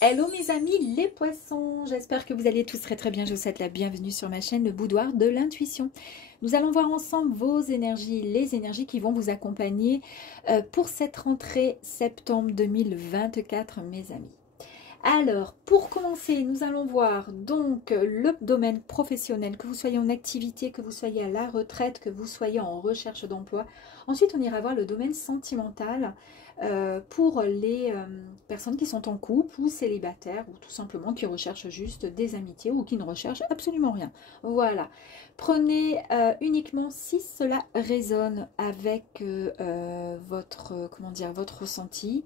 Hello mes amis les poissons, j'espère que vous allez tous très très bien, je vous souhaite la bienvenue sur ma chaîne Le Boudoir de l'Intuition. Nous allons voir ensemble vos énergies, les énergies qui vont vous accompagner pour cette rentrée septembre 2024 mes amis. Alors, pour commencer, nous allons voir donc le domaine professionnel, que vous soyez en activité, que vous soyez à la retraite, que vous soyez en recherche d'emploi. Ensuite, on ira voir le domaine sentimental pour les personnes qui sont en couple ou célibataires ou tout simplement qui recherchent juste des amitiés ou qui ne recherchent absolument rien. Voilà. Prenez uniquement si cela résonne avec votre, comment dire, votre ressenti.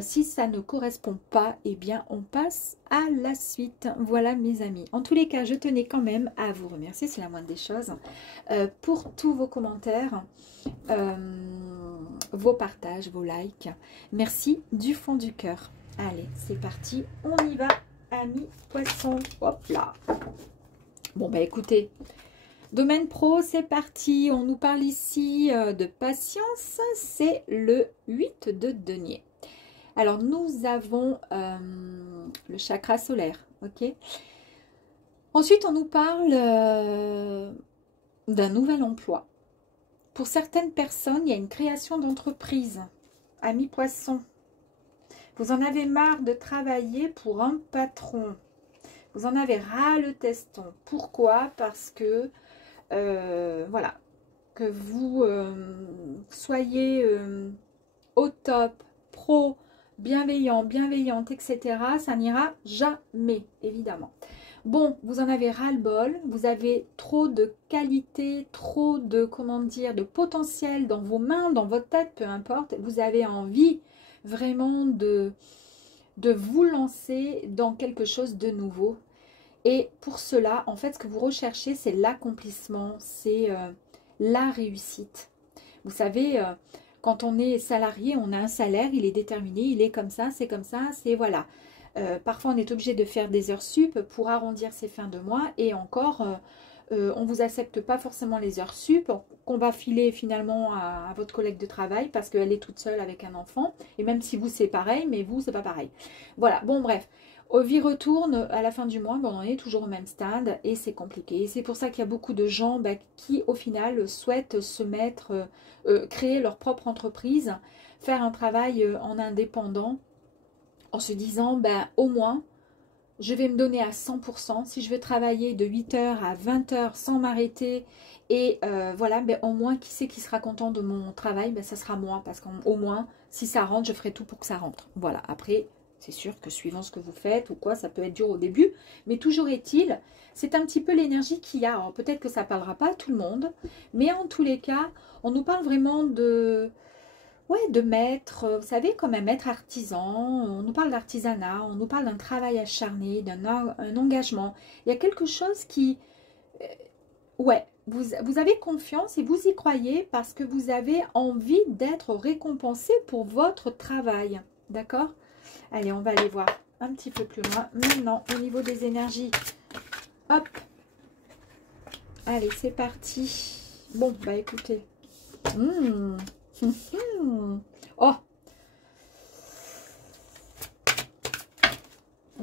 Si ça ne correspond pas, eh bien on passe à la suite. Voilà mes amis. En tous les cas, je tenais quand même à vous remercier, c'est la moindre des choses, pour tous vos commentaires, vos partages, vos likes. Merci du fond du cœur. Allez, c'est parti, on y va, amis poissons. Hop là. Bon bah écoutez, domaine pro, c'est parti. On nous parle ici de patience. C'est le 8 de denier. Alors, nous avons le chakra solaire, ok. Ensuite, on nous parle d'un nouvel emploi. Pour certaines personnes, il y a une création d'entreprise. Amis poissons, vous en avez marre de travailler pour un patron. Vous en avez ras le teston. Pourquoi? Parce que, voilà, que vous soyez au top, pro, bienveillant, bienveillante, etc. Ça n'ira jamais, évidemment. Bon, vous en avez ras-le-bol, vous avez trop de qualité, trop de, comment dire, de potentiel dans vos mains, dans votre tête, peu importe. Vous avez envie vraiment de vous lancer dans quelque chose de nouveau. Et pour cela, en fait, ce que vous recherchez, c'est l'accomplissement, c'est la réussite. Vous savez, quand on est salarié, on a un salaire, il est déterminé, il est comme ça, c'est voilà. Parfois, on est obligé de faire des heures sup pour arrondir ses fins de mois et encore, on ne vous accepte pas forcément les heures sup qu'on va filer finalement à votre collègue de travail parce qu'elle est toute seule avec un enfant. Et même si vous, c'est pareil, mais vous, c'est pas pareil. Voilà, bon bref. Vie retourne à la fin du mois, on en est toujours au même stade et c'est compliqué. Et c'est pour ça qu'il y a beaucoup de gens qui, au final, souhaitent se mettre, créer leur propre entreprise, faire un travail en indépendant, en se disant, au moins, je vais me donner à 100%. Si je veux travailler de 8 heures à 20 heures sans m'arrêter, et voilà, au moins, qui c'est qui sera content de mon travail? Ça sera moi, parce qu'au moins, si ça rentre, je ferai tout pour que ça rentre. Voilà, après... C'est sûr que suivant ce que vous faites ou quoi, ça peut être dur au début. Mais toujours est-il, c'est un petit peu l'énergie qu'il y a. Alors peut-être que ça ne parlera pas à tout le monde. Mais en tous les cas, on nous parle vraiment de maître, vous savez, comme un maître artisan. On nous parle d'artisanat, on nous parle d'un travail acharné, un engagement. Il y a quelque chose qui... vous avez confiance et vous y croyez parce que vous avez envie d'être récompensé pour votre travail. D'accord ? Allez, on va aller voir un petit peu plus loin. Maintenant, au niveau des énergies. Hop. Allez, c'est parti. Bon, écoutez. Oh.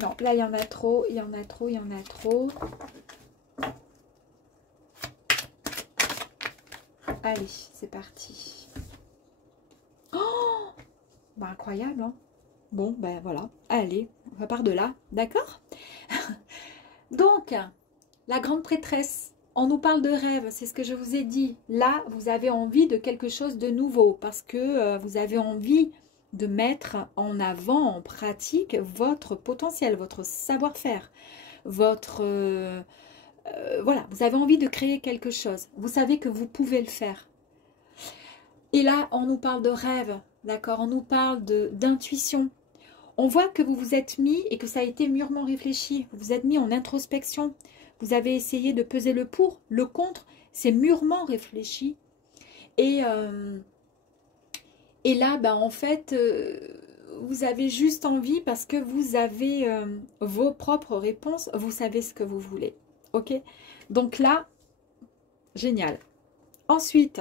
Non, là, il y en a trop, il y en a trop, il y en a trop. Allez, c'est parti. Oh, incroyable, hein. Bon, voilà. Allez, on part de là. D'accord? Donc, la grande prêtresse, on nous parle de rêve, c'est ce que je vous ai dit. Là, vous avez envie de quelque chose de nouveau parce que vous avez envie de mettre en avant, en pratique, votre potentiel, votre savoir-faire, votre... voilà, vous avez envie de créer quelque chose. Vous savez que vous pouvez le faire. Et là, on nous parle de rêve, d'accord? On nous parle d'intuition. On voit que vous vous êtes mis et que ça a été mûrement réfléchi. Vous vous êtes mis en introspection. Vous avez essayé de peser le pour, le contre. C'est mûrement réfléchi. Et là, en fait, vous avez juste envie parce que vous avez vos propres réponses. Vous savez ce que vous voulez. Ok? Donc là, génial. Ensuite,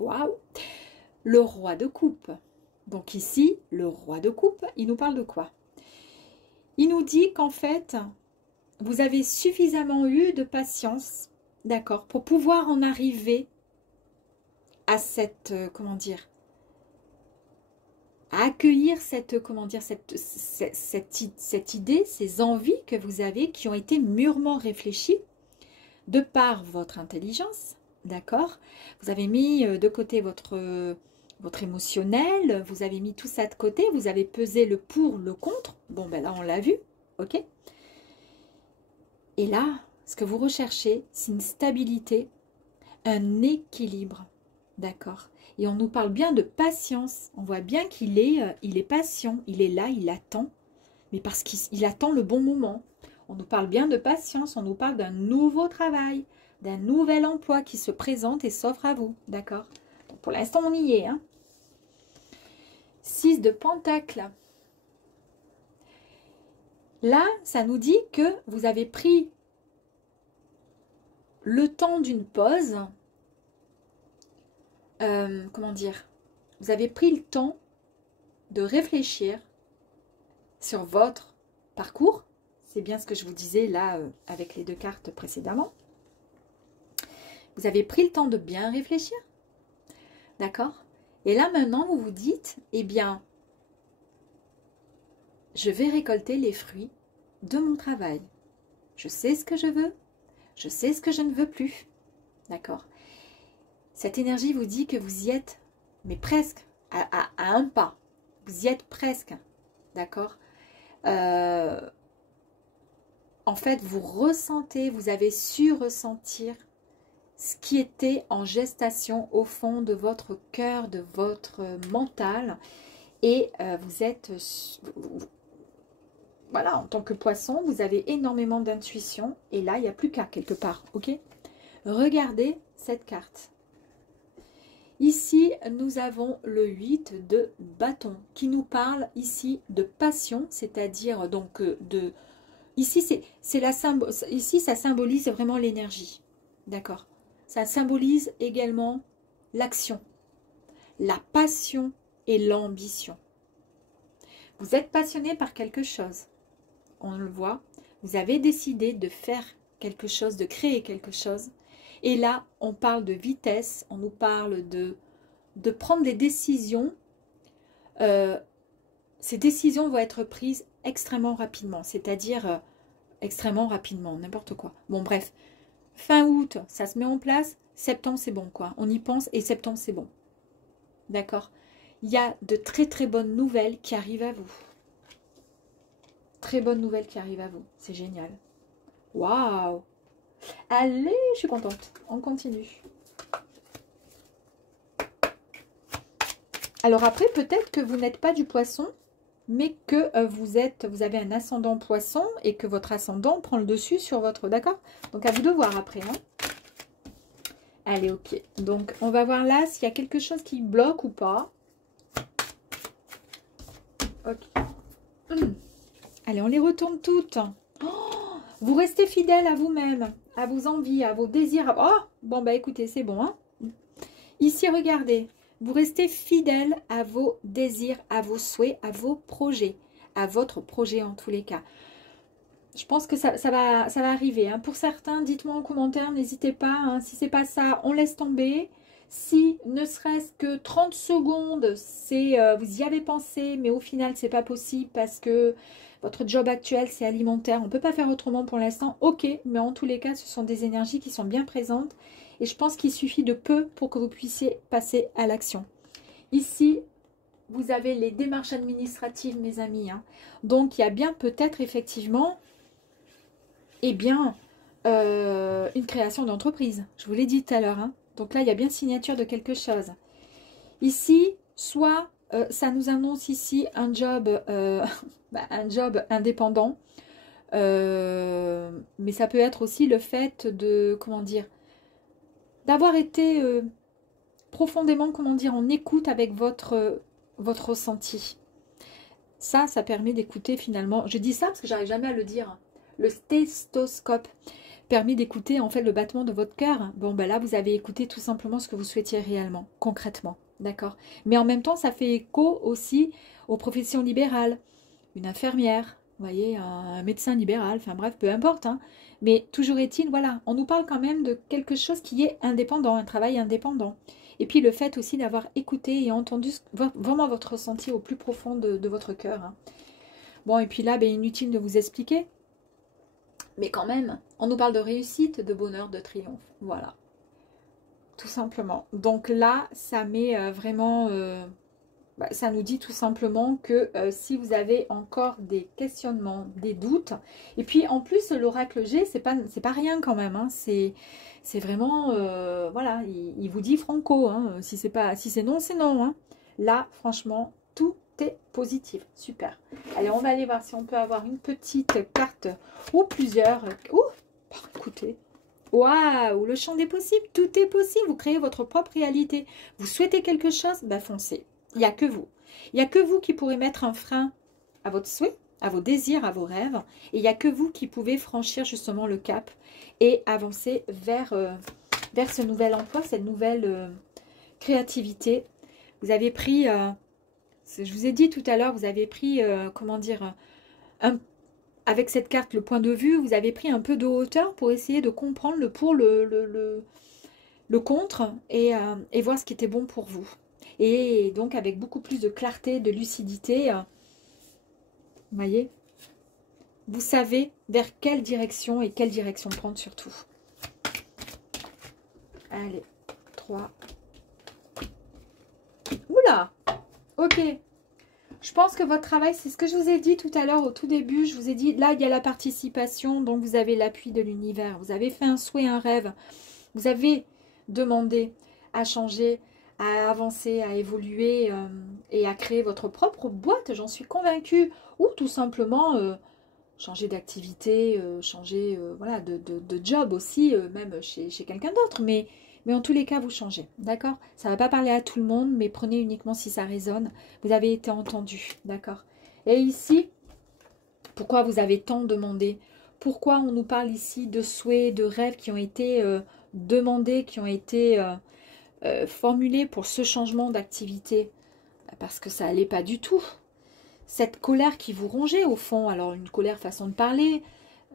waouh, le roi de coupe. Le roi de coupe, il nous parle de quoi? Il nous parle de la paix, de la sérénité, de la tranquillité. Il nous parle de quelque chose qui est, ouais, vous avez envie de créer quelque chose de nouveau parce que vous avez envie de quelque chose de nouveau. Mais en tous les cas, on nous parle vraiment de... Ouais, de mettre, vous savez, comme un maître artisan. On nous parle de rêve, c'est ce que je vous ai dit. Là, vous avez envie de quelque chose de nouveau. Et là, on nous parle de rêve, d'accord? On nous parle de Il nous dit qu'en fait, vous avez suffisamment eu de patience, d'accord, pour pouvoir en arriver à cette, comment dire, à accueillir cette, comment dire, cette idée, ces envies que vous avez qui ont été mûrement réfléchies de par votre intelligence, d'accord? Vous avez mis de côté votre émotionnel, vous avez mis tout ça de côté, vous avez pesé le pour, le contre. Bon, ben là, on l'a vu, ok? Et là, ce que vous recherchez, c'est une stabilité, un équilibre, d'accord? Et on nous parle bien de patience. On voit bien qu'il est patient, il est là, il attend, mais parce qu'il attend le bon moment. On nous parle bien de patience, on nous parle d'un nouveau travail, d'un nouvel emploi qui se présente et s'offre à vous, d'accord? Pour l'instant, on y est. Hein. 6 de Pentacle. Là, ça nous dit que vous avez pris le temps d'une pause. Comment dire? Vous avez pris le temps de réfléchir sur votre parcours. C'est bien ce que je vous disais là avec les 2 cartes précédemment. Vous avez pris le temps de bien réfléchir. D'accord? Et là, maintenant, vous vous dites, eh bien, je vais récolter les fruits de mon travail. Je sais ce que je veux. Je sais ce que je ne veux plus. D'accord? Cette énergie vous dit que vous y êtes, mais presque, à un pas. Vous y êtes presque. D'accord? En fait, vous ressentez, vous avez su ressentir ce qui était en gestation au fond de votre cœur, de votre mental. Et vous êtes, voilà, en tant que poisson, vous avez énormément d'intuition. Et là, il n'y a plus qu'à quelque part, ok? Regardez cette carte. Ici, nous avons le 8 de bâton qui nous parle ici de passion, c'est-à-dire donc de... Ici, ici, ça symbolise vraiment l'énergie, d'accord? Ça symbolise également l'action, la passion et l'ambition. Vous êtes passionné par quelque chose, on le voit. Vous avez décidé de faire quelque chose, de créer quelque chose. Et là, on parle de vitesse, on nous parle de prendre des décisions. Ces décisions vont être prises extrêmement rapidement, c'est-à-dire extrêmement rapidement, n'importe quoi. Bon, bref, fin août, ça se met en place, septembre, c'est bon, quoi. On y pense et septembre, c'est bon. D'accord? Il y a de très, très bonnes nouvelles qui arrivent à vous. Très bonnes nouvelles qui arrivent à vous. C'est génial. Waouh! Allez, je suis contente. On continue. Alors après, peut-être que vous n'êtes pas du poisson, mais que vous avez un ascendant poisson et que votre ascendant prend le dessus sur votre... D'accord? Donc à vous de voir après. Hein. Allez, ok. Donc on va voir là s'il y a quelque chose qui bloque ou pas. Ok. Allez, on les retourne toutes. Oh, vous restez fidèle à vous-même, à vos envies, à vos désirs. Oh, bon, bah écoutez, c'est bon. Hein. Ici, regardez. Vous restez fidèle à vos désirs, à vos souhaits, à vos projets, à votre projet en tous les cas. Je pense que ça va arriver. Hein. Pour certains, dites-moi en commentaire, n'hésitez pas. Hein. Si ce n'est pas ça, on laisse tomber. Si ne serait-ce que 30 secondes, vous y avez pensé, mais au final, ce n'est pas possible parce que votre job actuel, c'est alimentaire. On ne peut pas faire autrement pour l'instant. Ok, mais en tous les cas, ce sont des énergies qui sont bien présentes. Et je pense qu'il suffit de peu pour que vous puissiez passer à l'action. Ici, vous avez les démarches administratives, mes amis. Hein. Donc, il y a bien peut-être effectivement, eh bien, une création d'entreprise. Je vous l'ai dit tout à l'heure. Hein. Donc là, il y a bien signature de quelque chose. Ici, soit ça nous annonce ici un job indépendant. Mais ça peut être aussi le fait de, comment dire, d'avoir été profondément, comment dire, en écoute avec votre ressenti. Ça permet d'écouter finalement, je dis ça parce que j'arrive jamais à le dire, le stéthoscope permet d'écouter en fait le battement de votre cœur. Bon, ben là, vous avez écouté tout simplement ce que vous souhaitiez réellement, concrètement, d'accord? Mais en même temps, ça fait écho aussi aux professions libérales, une infirmière, Vous voyez, un médecin libéral, enfin bref, peu importe. Hein. Mais toujours est-il, voilà, on nous parle quand même de quelque chose qui est indépendant, un travail indépendant. Et puis le fait aussi d'avoir écouté et entendu vraiment votre ressenti au plus profond de votre cœur. Hein. Bon, et puis là, ben, inutile de vous expliquer. Mais quand même, on nous parle de réussite, de bonheur, de triomphe. Voilà. Tout simplement. Donc là, ça met vraiment... ça nous dit tout simplement que si vous avez encore des questionnements, des doutes, et puis en plus l'oracle G, c'est pas rien quand même, hein, c'est vraiment, voilà, il vous dit franco, hein, si c'est non, c'est non. Hein. Là, franchement, tout est positif, super. Allez, on va aller voir si on peut avoir une petite carte ou plusieurs. Écoutez. Waouh, le champ des possibles, tout est possible, vous créez votre propre réalité. Vous souhaitez quelque chose, ben foncez. Il n'y a que vous. Il n'y a que vous qui pourrez mettre un frein à votre souhait, à vos désirs, à vos rêves. Et il n'y a que vous qui pouvez franchir justement le cap et avancer vers ce nouvel emploi, cette nouvelle créativité. Vous avez pris, je vous ai dit tout à l'heure, vous avez pris, comment dire, avec cette carte, le point de vue, vous avez pris un peu de hauteur pour essayer de comprendre le pour, le contre et voir ce qui était bon pour vous. Et donc avec beaucoup plus de clarté, de lucidité, vous voyez, vous savez vers quelle direction et quelle direction prendre surtout. Allez, 3. Oula, ok. Je pense que votre travail, c'est ce que je vous ai dit tout à l'heure au tout début. Je vous ai dit, là, il y a la participation, donc vous avez l'appui de l'univers. Vous avez fait un souhait, un rêve. Vous avez demandé à changer, à avancer, à évoluer et à créer votre propre boîte, j'en suis convaincue. Ou tout simplement changer d'activité, changer voilà, de job aussi, même chez quelqu'un d'autre. Mais en tous les cas, vous changez, d'accord? Ça ne va pas parler à tout le monde, mais prenez uniquement si ça résonne. Vous avez été entendu, d'accord? Et ici, pourquoi vous avez tant demandé? Pourquoi on nous parle ici de souhaits, de rêves qui ont été demandés, qui ont été formulés pour ce changement d'activité? Parce que ça n'allait pas du tout. Cette colère qui vous rongeait au fond, alors une colère façon de parler,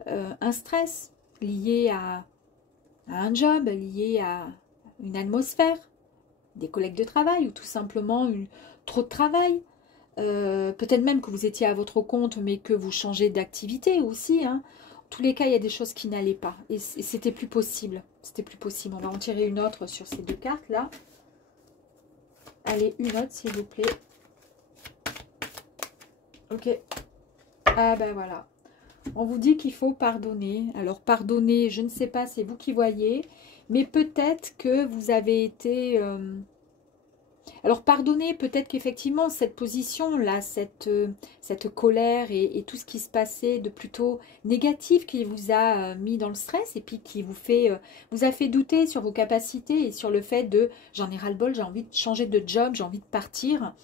un stress lié à un job, lié à une atmosphère, des collègues de travail ou tout simplement trop de travail. Peut-être même que vous étiez à votre compte mais que vous changez d'activité aussi. Hein. En tous les cas, il y a des choses qui n'allaient pas et c'était plus possible. C'était plus possible. On va en tirer une autre sur ces deux cartes là. Allez, une autre s'il vous plaît. Ok. Ah ben voilà. On vous dit qu'il faut pardonner. Alors pardonner, je ne sais pas, c'est vous qui voyez. Mais peut-être que vous avez été... Alors pardonner, peut-être qu'effectivement cette position-là, cette colère et tout ce qui se passait de plutôt négatif qui vous a mis dans le stress et puis qui vous a fait douter sur vos capacités et sur le fait de j'en ai ras-le-bol, j'ai envie de changer de job, j'ai envie de partir.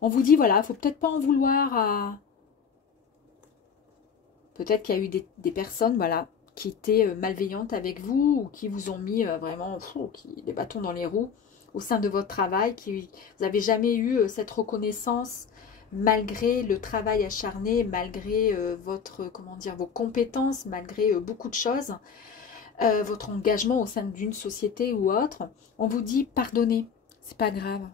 On vous dit voilà, il ne faut peut-être pas en vouloir à... Peut-être qu'il y a eu des personnes voilà, qui étaient malveillantes avec vous ou qui vous ont mis vraiment des bâtons dans les roues au sein de votre travail, vous n'avez jamais eu cette reconnaissance malgré le travail acharné, malgré vos compétences, malgré beaucoup de choses, votre engagement au sein d'une société ou autre. On vous dit pardonnez, c'est pas grave,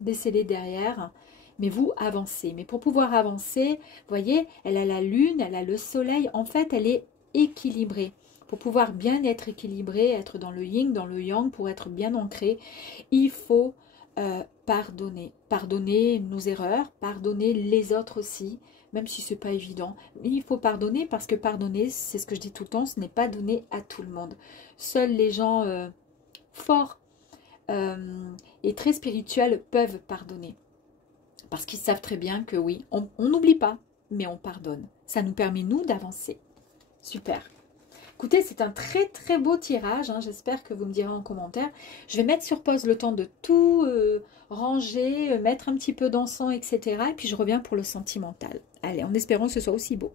laissez-les derrière. Mais vous avancez. Mais pour pouvoir avancer, vous voyez, elle a la lune, elle a le soleil. En fait, elle est équilibrée. Pour pouvoir bien être équilibré, être dans le yin, dans le yang, pour être bien ancré, il faut pardonner. Pardonner nos erreurs, pardonner les autres aussi, même si ce n'est pas évident. Mais il faut pardonner parce que pardonner, c'est ce que je dis tout le temps, ce n'est pas donné à tout le monde. Seuls les gens forts et très spirituels peuvent pardonner. Parce qu'ils savent très bien que oui, on n'oublie pas, mais on pardonne. Ça nous permet, nous, d'avancer. Super. Écoutez, c'est un très très beau tirage. Hein. J'espère que vous me direz en commentaire. Je vais mettre sur pause le temps de tout ranger, mettre un petit peu d'encens, etc. Et puis je reviens pour le sentimental. Allez, en espérant que ce soit aussi beau.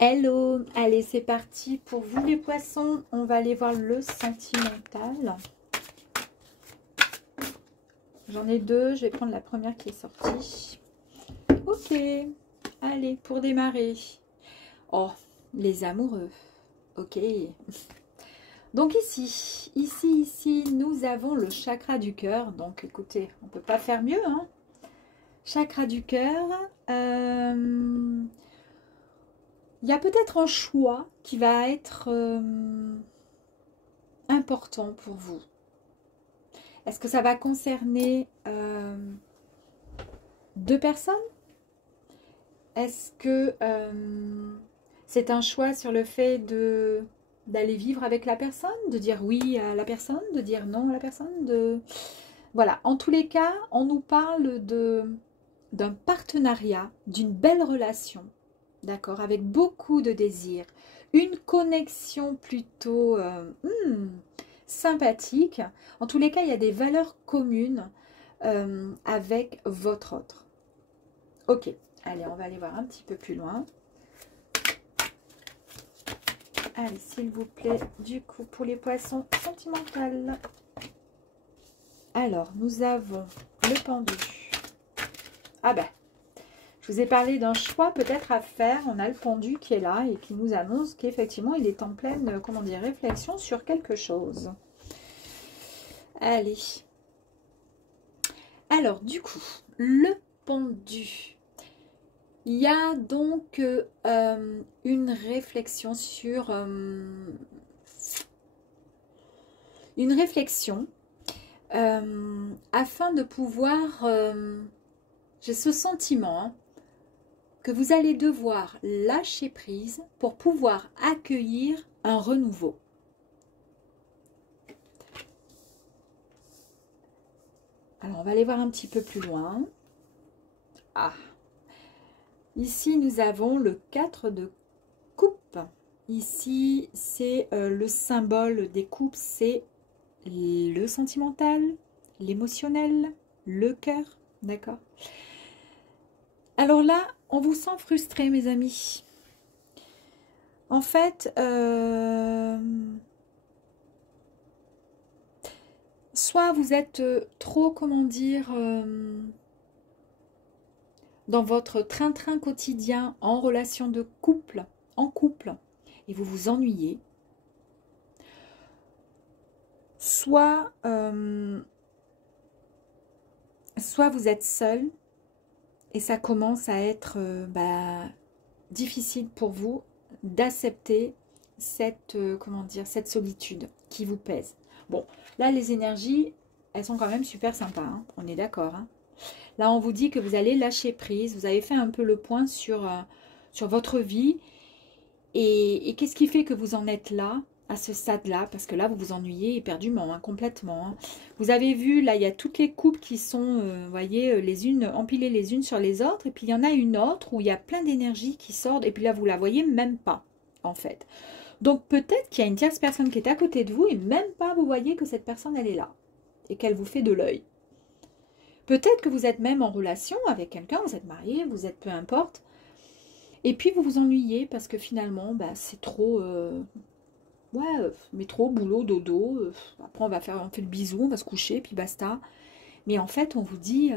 Hello. Allez, c'est parti pour vous les poissons. On va aller voir le sentimental. J'en ai deux, je vais prendre la première qui est sortie. Ok, Allez, pour démarrer. Oh, les amoureux. Ok. Donc ici, nous avons le chakra du cœur. Donc écoutez, on ne peut pas faire mieux, hein. Chakra du cœur. Il y a peut-être un choix qui va être important pour vous. Est-ce que ça va concerner deux personnes? Est-ce que c'est un choix sur le fait d'aller vivre avec la personne, de dire oui à la personne, de dire non à la personne, Voilà, en tous les cas, on nous parle d'un partenariat, d'une belle relation, d'accord, avec beaucoup de désirs, une connexion plutôt sympathique. En tous les cas, il y a des valeurs communes avec votre autre. Ok, allez, on va aller voir un petit peu plus loin. Allez, s'il vous plaît, du coup, pour les poissons sentimentaux. Alors, nous avons le pendu. Ah ben, je vous ai parlé d'un choix peut-être à faire. On a le pendu qui est là et qui nous annonce qu'effectivement, il est en pleine, comment dire, réflexion sur quelque chose. Allez. Alors, du coup, le pendu. Il y a donc une réflexion sur... une réflexion afin de pouvoir... j'ai ce sentiment hein, que vous allez devoir lâcher prise pour pouvoir accueillir un renouveau. Alors, on va aller voir un petit peu plus loin. Ah! Ici, nous avons le 4 de coupe. Ici, c'est le symbole des coupes, c'est le sentimental, l'émotionnel, le cœur, d'accord? Alors là, on vous sent frustré, mes amis. En fait, soit vous êtes trop, comment dire... dans votre train-train quotidien en relation de couple, en couple, et vous vous ennuyez, soit vous êtes seul et ça commence à être difficile pour vous d'accepter cette, comment dire, cette solitude qui vous pèse. Bon, là les énergies, elles sont quand même super sympas, hein, on est d'accord, hein. Là, on vous dit que vous allez lâcher prise. Vous avez fait un peu le point sur votre vie. Et qu'est-ce qui fait que vous en êtes là, à ce stade-là? Parce que là, vous vous ennuyez éperdument, hein, complètement. Hein. Vous avez vu, là, il y a toutes les coupes qui sont, vous voyez, les unes empilées les unes sur les autres. Et puis, il y en a une autre où il y a plein d'énergie qui sortent. Et puis là, vous la voyez même pas, en fait. Donc, peut-être qu'il y a une tierce personne qui est à côté de vous et même pas, vous voyez que cette personne, elle est là. Et qu'elle vous fait de l'œil. Peut-être que vous êtes même en relation avec quelqu'un, vous êtes marié, vous êtes peu importe. Et puis vous vous ennuyez parce que finalement, c'est trop... mais trop boulot, dodo. Après on fait le bisou, on va se coucher, puis basta. Mais en fait, on vous dit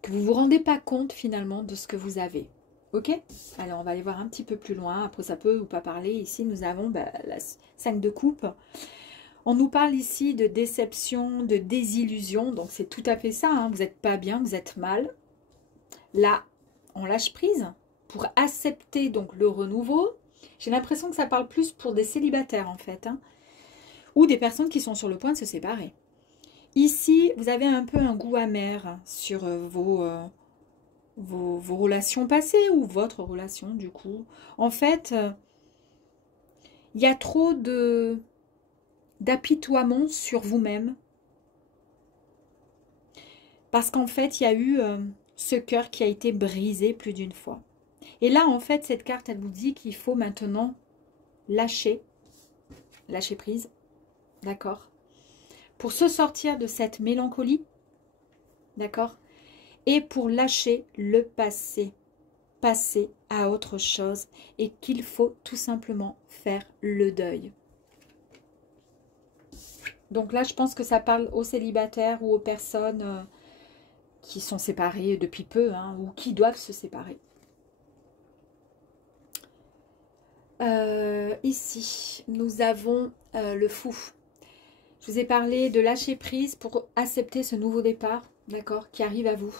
que vous ne vous rendez pas compte finalement de ce que vous avez. Ok? Alors on va aller voir un petit peu plus loin. Après ça peut ou pas parler. Ici nous avons la 5 de coupe. On nous parle ici de déception, de désillusion. Donc, c'est tout à fait ça. Hein. Vous n'êtes pas bien, vous êtes mal. Là, on lâche prise pour accepter donc le renouveau. J'ai l'impression que ça parle plus pour des célibataires, en fait. Hein, ou des personnes qui sont sur le point de se séparer. Ici, vous avez un peu un goût amer sur vos relations passées ou votre relation, du coup. En fait, il y a trop d'apitoiement sur vous-même. Parce qu'en fait, il y a eu ce cœur qui a été brisé plus d'une fois. Et là, en fait, cette carte, elle vous dit qu'il faut maintenant lâcher prise, d'accord? Pour se sortir de cette mélancolie, d'accord? Et pour lâcher le passé, passer à autre chose et qu'il faut tout simplement faire le deuil. Donc là, je pense que ça parle aux célibataires ou aux personnes qui sont séparés depuis peu, hein, ou qui doivent se séparer. Ici, nous avons le fou. Je vous ai parlé de lâcher prise pour accepter ce nouveau départ, d'accord, qui arrive à vous.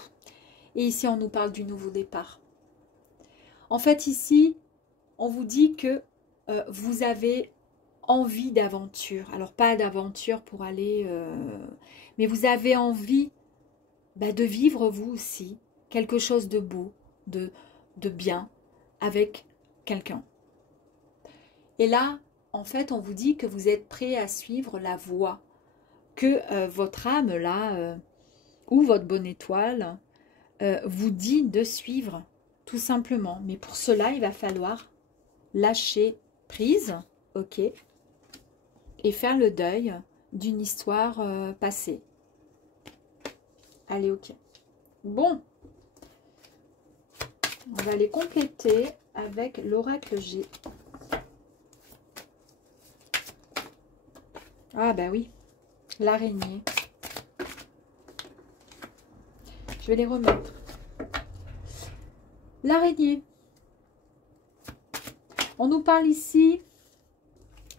Et ici, on nous parle du nouveau départ. En fait, ici, on vous dit que vous avez envie d'aventure. Alors, pas d'aventure pour aller... mais vous avez envie de vivre, vous aussi, quelque chose de beau, de bien, avec quelqu'un. Et là, en fait, on vous dit que vous êtes prêt à suivre la voie que votre âme, là, ou votre bonne étoile, vous dit de suivre, tout simplement. Mais pour cela, il va falloir lâcher prise, ok, et faire le deuil d'une histoire passée. Allez, ok. Bon, on va les compléter avec l'oracle G. Ah bah oui, l'araignée. Je vais les remettre. L'araignée. On nous parle ici,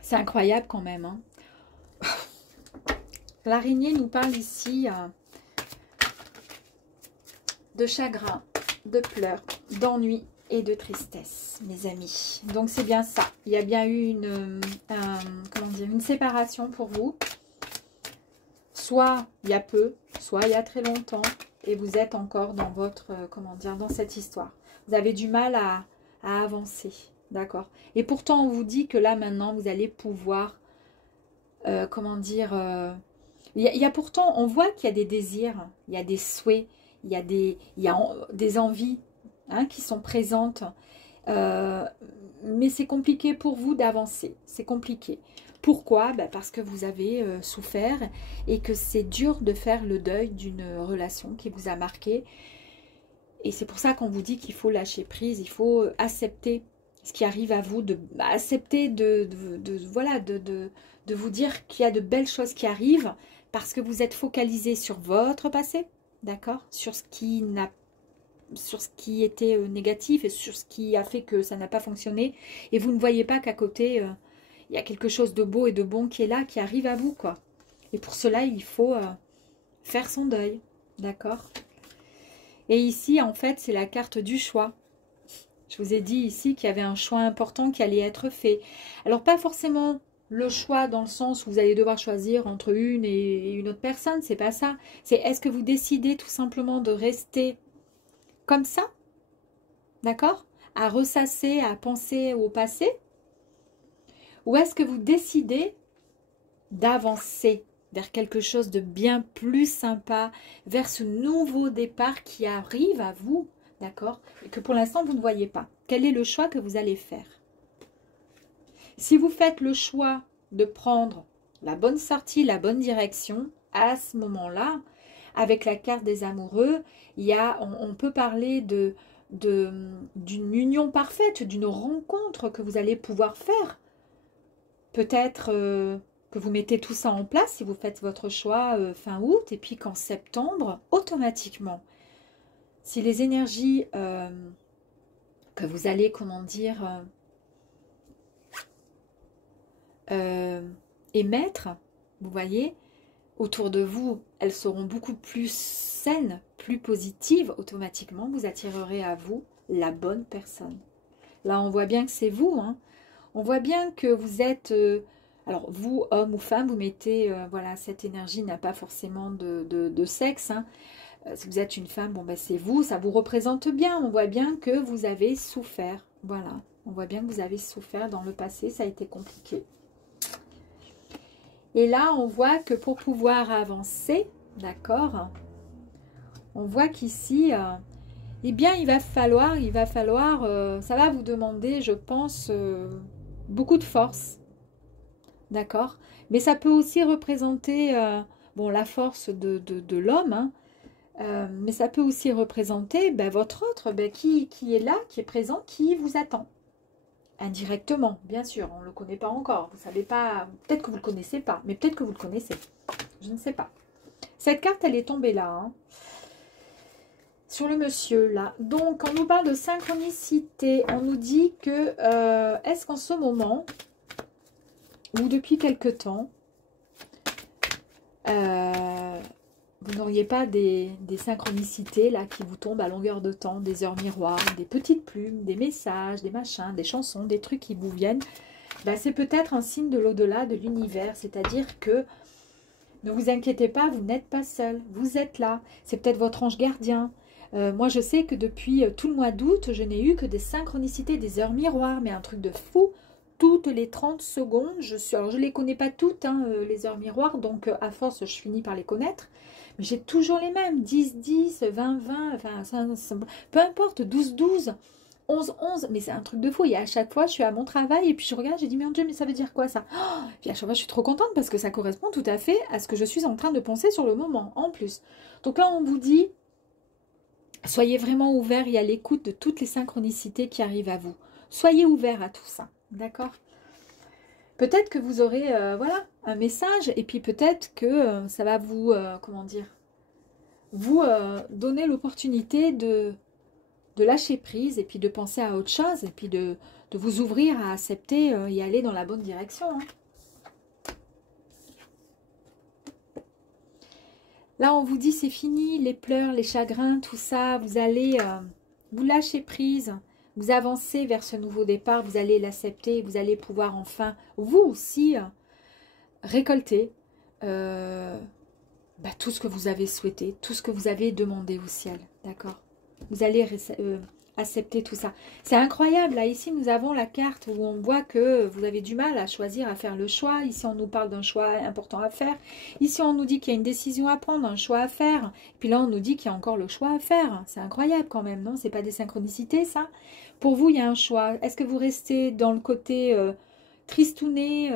c'est incroyable quand même, hein. L'araignée nous parle ici de chagrin, de pleurs, d'ennui et de tristesse, mes amis. Donc c'est bien ça. Il y a bien eu une séparation pour vous. Soit il y a peu, soit il y a très longtemps, et vous êtes encore dans votre, dans cette histoire. Vous avez du mal à avancer, d'accord. Et pourtant, on vous dit que là, maintenant, vous allez pouvoir, il y a pourtant, on voit qu'il y a des désirs, il y a des souhaits, il y a des envies, hein, qui sont présentes. Mais c'est compliqué pour vous d'avancer, c'est compliqué. Pourquoi? Parce que vous avez souffert et que c'est dur de faire le deuil d'une relation qui vous a marqué. Et c'est pour ça qu'on vous dit qu'il faut lâcher prise, il faut accepter ce qui arrive à vous, accepter de vous dire qu'il y a de belles choses qui arrivent parce que vous êtes focalisé sur votre passé, d'accord? Sur ce qui était négatif et sur ce qui a fait que ça n'a pas fonctionné. Et vous ne voyez pas qu'à côté... il y a quelque chose de beau et de bon qui est là, qui arrive à vous, quoi. Et pour cela, il faut faire son deuil, d'accord? Et ici, en fait, c'est la carte du choix. Je vous ai dit ici qu'il y avait un choix important qui allait être fait. Alors, pas forcément le choix dans le sens où vous allez devoir choisir entre une et une autre personne, c'est pas ça. C'est est-ce que vous décidez tout simplement de rester comme ça, d'accord? À ressasser, à penser au passé? Ou est-ce que vous décidez d'avancer vers quelque chose de bien plus sympa, vers ce nouveau départ qui arrive à vous, d'accord? Et que pour l'instant, vous ne voyez pas. Quel est le choix que vous allez faire? Si vous faites le choix de prendre la bonne sortie, la bonne direction, à ce moment-là, avec la carte des amoureux, on peut parler d'une union parfaite, d'une rencontre que vous allez pouvoir faire. Peut-être que vous mettez tout ça en place si vous faites votre choix fin août et puis qu'en septembre, automatiquement, si les énergies que vous allez, émettre, vous voyez, autour de vous, elles seront beaucoup plus saines, plus positives, automatiquement, vous attirerez à vous la bonne personne. Là, on voit bien que c'est vous, hein. On voit bien que vous êtes, alors vous, homme ou femme, vous mettez, voilà, cette énergie n'a pas forcément de sexe, hein. Si vous êtes une femme, bon, c'est vous, ça vous représente bien. On voit bien que vous avez souffert, voilà. On voit bien que vous avez souffert dans le passé, ça a été compliqué. Et là, on voit que pour pouvoir avancer, d'accord, on voit qu'ici... eh bien, il va falloir, ça va vous demander, je pense, beaucoup de force, d'accord? Mais ça peut aussi représenter, la force de l'homme, hein, mais ça peut aussi représenter votre autre, qui est là, qui est présent, qui vous attend. Indirectement, bien sûr, on ne le connaît pas encore, vous ne savez pas, peut-être que vous ne le connaissez pas, mais peut-être que vous le connaissez, je ne sais pas. Cette carte, elle est tombée là, hein. sur le monsieur, là. Donc, on nous parle de synchronicité. On nous dit que, est-ce qu'en ce moment, ou depuis quelque temps, vous n'auriez pas des synchronicités là qui vous tombent à longueur de temps, des heures miroirs, des petites plumes, des messages, des machins, des chansons, des trucs qui vous viennent. Ben, c'est peut-être un signe de l'au-delà, de l'univers, c'est-à-dire que ne vous inquiétez pas, vous n'êtes pas seul, vous êtes là. C'est peut-être votre ange gardien. Moi, je sais que depuis tout le mois d'août, je n'ai eu que des synchronicités, des heures miroirs, mais un truc de fou. Toutes les 30 secondes, alors je ne les connais pas toutes, hein, les heures miroirs, donc à force, je finis par les connaître. Mais j'ai toujours les mêmes, 10, 10, 20, 20, enfin, peu importe, 12, 12, 11, 11, mais c'est un truc de fou. Et à chaque fois, je suis à mon travail et puis je regarde, j'ai dit, merde, mais ça veut dire quoi ça? Oh, puis à chaque fois, je suis trop contente parce que ça correspond tout à fait à ce que je suis en train de penser sur le moment, en plus. Donc là, on vous dit, soyez vraiment ouverts et à l'écoute de toutes les synchronicités qui arrivent à vous. Soyez ouverts à tout ça, d'accord? Peut-être que vous aurez voilà, un message et puis peut-être que ça va vous, comment dire, vous donner l'opportunité de lâcher prise et puis de penser à autre chose et puis de vous ouvrir à accepter et aller dans la bonne direction. Hein. Là, on vous dit c'est fini, les pleurs, les chagrins, tout ça, vous allez vous lâcher prise. Vous avancez vers ce nouveau départ, vous allez l'accepter, vous allez pouvoir enfin, vous aussi, récolter tout ce que vous avez souhaité, tout ce que vous avez demandé au ciel, d'accord? Vous allez accepter tout ça. C'est incroyable, là, ici, nous avons la carte où on voit que vous avez du mal à choisir, à faire le choix. Ici, on nous parle d'un choix important à faire. Ici, on nous dit qu'il y a une décision à prendre, un choix à faire. Puis là, on nous dit qu'il y a encore le choix à faire. C'est incroyable quand même, non? C'est pas des synchronicités, ça? Pour vous, il y a un choix. Est-ce que vous restez dans le côté tristouné,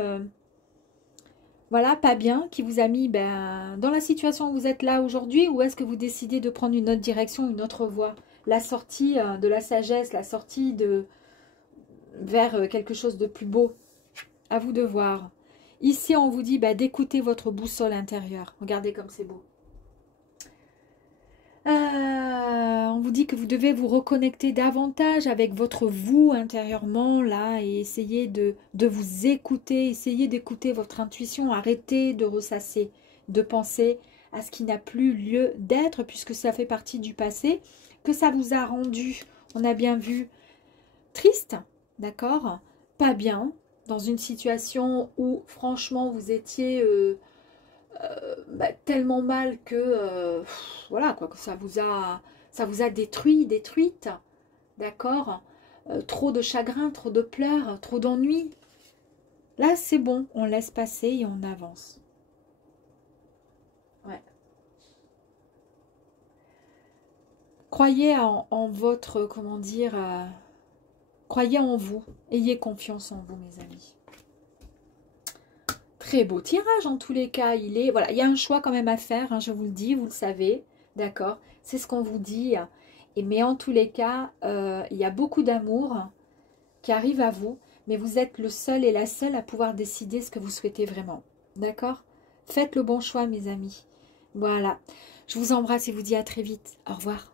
voilà, pas bien, qui vous a mis dans la situation où vous êtes là aujourd'hui, ou est-ce que vous décidez de prendre une autre direction, une autre voie? La sortie de la sagesse, la sortie vers quelque chose de plus beau. À vous de voir. Ici, on vous dit d'écouter votre boussole intérieure. Regardez comme c'est beau. On vous dit que vous devez vous reconnecter davantage avec votre vous intérieurement, là, et essayer de vous écouter, essayer d'écouter votre intuition, arrêtez de ressasser, de penser à ce qui n'a plus lieu d'être, puisque ça fait partie du passé, que ça vous a rendu, on a bien vu, triste, d'accord, pas bien, dans une situation où, franchement, vous étiez... tellement mal que voilà quoi, que ça vous a détruite, d'accord, trop de chagrin, trop de pleurs, trop d'ennuis. Là c'est bon, on laisse passer et on avance. Ouais. Croyez en votre, comment dire, croyez en vous, ayez confiance en vous mes amis. Très beau tirage en tous les cas, il y a un choix quand même à faire, hein, je vous le dis, vous le savez, d'accord, c'est ce qu'on vous dit, mais en tous les cas, il y a beaucoup d'amour qui arrive à vous, mais vous êtes le seul et la seule à pouvoir décider ce que vous souhaitez vraiment, d'accord? Faites le bon choix mes amis, voilà, je vous embrasse et vous dis à très vite, au revoir.